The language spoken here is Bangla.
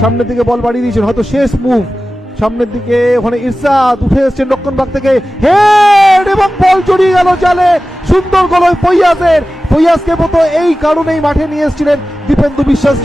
সামনের দিকে বল বাড়িয়ে দিয়েছেন, হয়তো শেষ মুভ। সামনের দিকে ওখানে ইরশাদ উঠে এসছেন রক্ষণ ভাগ থেকে, হেড এবং বল জড়িয়ে গেল জালে। সুন্দর গোল ফৈয়াজের। ফৈয়াজকে মতো এই কারণেই মাঠে নিয়ে এসেছিলেন দীপেন্দু বিশ্বাস।